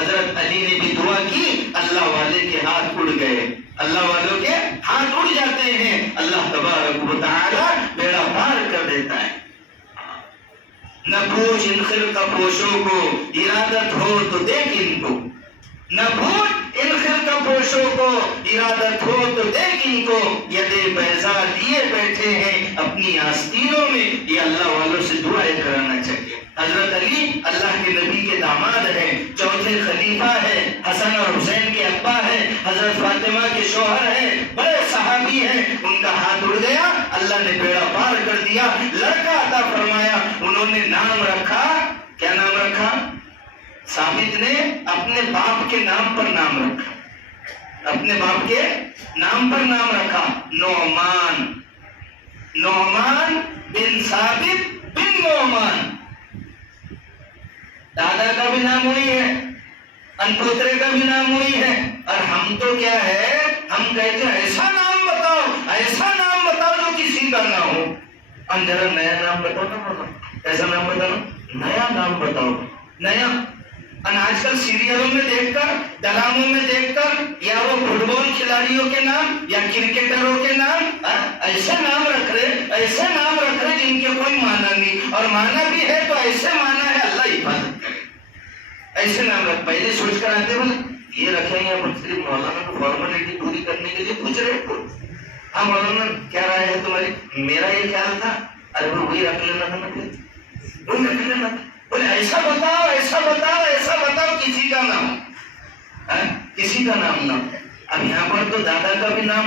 حضرت علی نے بھی دعا کی، اللہ والے کے ہاتھ اڑ گئے، اللہ والوں کے ہاتھ اڑ جاتے ہیں، اللہ تبارک و تعالی بیڑا پار کر دیتا ہے۔ نہ پوچھ ان خرقہ پوشوں کو، ارادت ہو تو دیکھ ان کو، نہ پوچھ ان خرقہ پوشوں کو، ارادت ہو تو دیکھ ان کو، یدے بیضا لیے بیٹھے ہیں اپنی آستینوں میں۔ یہ اللہ والوں سے دعائیں کرانا چاہیے۔ حضرت علی اللہ کے نبی کے داماد ہیں، چوتھے خلیفہ ہیں، حسن اور حسین کے ابا ہیں، حضرت فاطمہ کے شوہر ہیں، بڑے صحابی ہیں، ان کا ہاتھ اڑ گیا، اللہ نے بیڑا پار کر دیا، لڑکا عطا فرمایا۔ انہوں نے نام رکھا، کیا نام رکھا؟ ثابت نے اپنے باپ کے نام پر نام رکھا، اپنے باپ کے نام پر نام رکھا، نعمان، نعمان بن ثابت بن نعمان۔ دادا کا بھی نام وہی ہے، انپوترے کا بھی نام وہی ہے، اور ہم تو کیا ہے، ہم کہتے ہیں ایسا نام بتاؤ، ایسا نام بتاؤ جو کسی کا نہ ہو۔ ذرا نیا نام بتاؤ نا، ایسا نام بتاؤ، نیا نام بتاؤ، نیا۔ آج کل سیریلوں میں دیکھ کر، ڈراموں میں دیکھ کر، یا وہ فٹ بال کھلاڑیوں کے نام یا کرکٹروں کے نام، ایسے نام رکھ رہے، ایسے نام رکھ رہے جن کے کوئی معنی نہیں، اور معنی بھی ہے تو ایسے معنی ہے اللہ حفاظت کرے، ایسے نام رکھ۔ پہلے سوچ کر آتے بولے یہ رکھیں گے ہم صرف مولانا کو فارمیلٹی پوری کرنے کے لیے پوچھ رہے ہیں۔ ہاں مولانا کیا رائے ہے تمہاری؟ میرا یہ خیال تھا، ارے وہی رکھ لینا تھا نا، پھر وہی رکھ لینا تھا۔ بولے ایسا بتاؤ، ایسا بتاؤ، ایسا بتاؤ کسی کا نام، کسی کا نام نہ۔ اب یہاں پر تو دادا کا بھی نام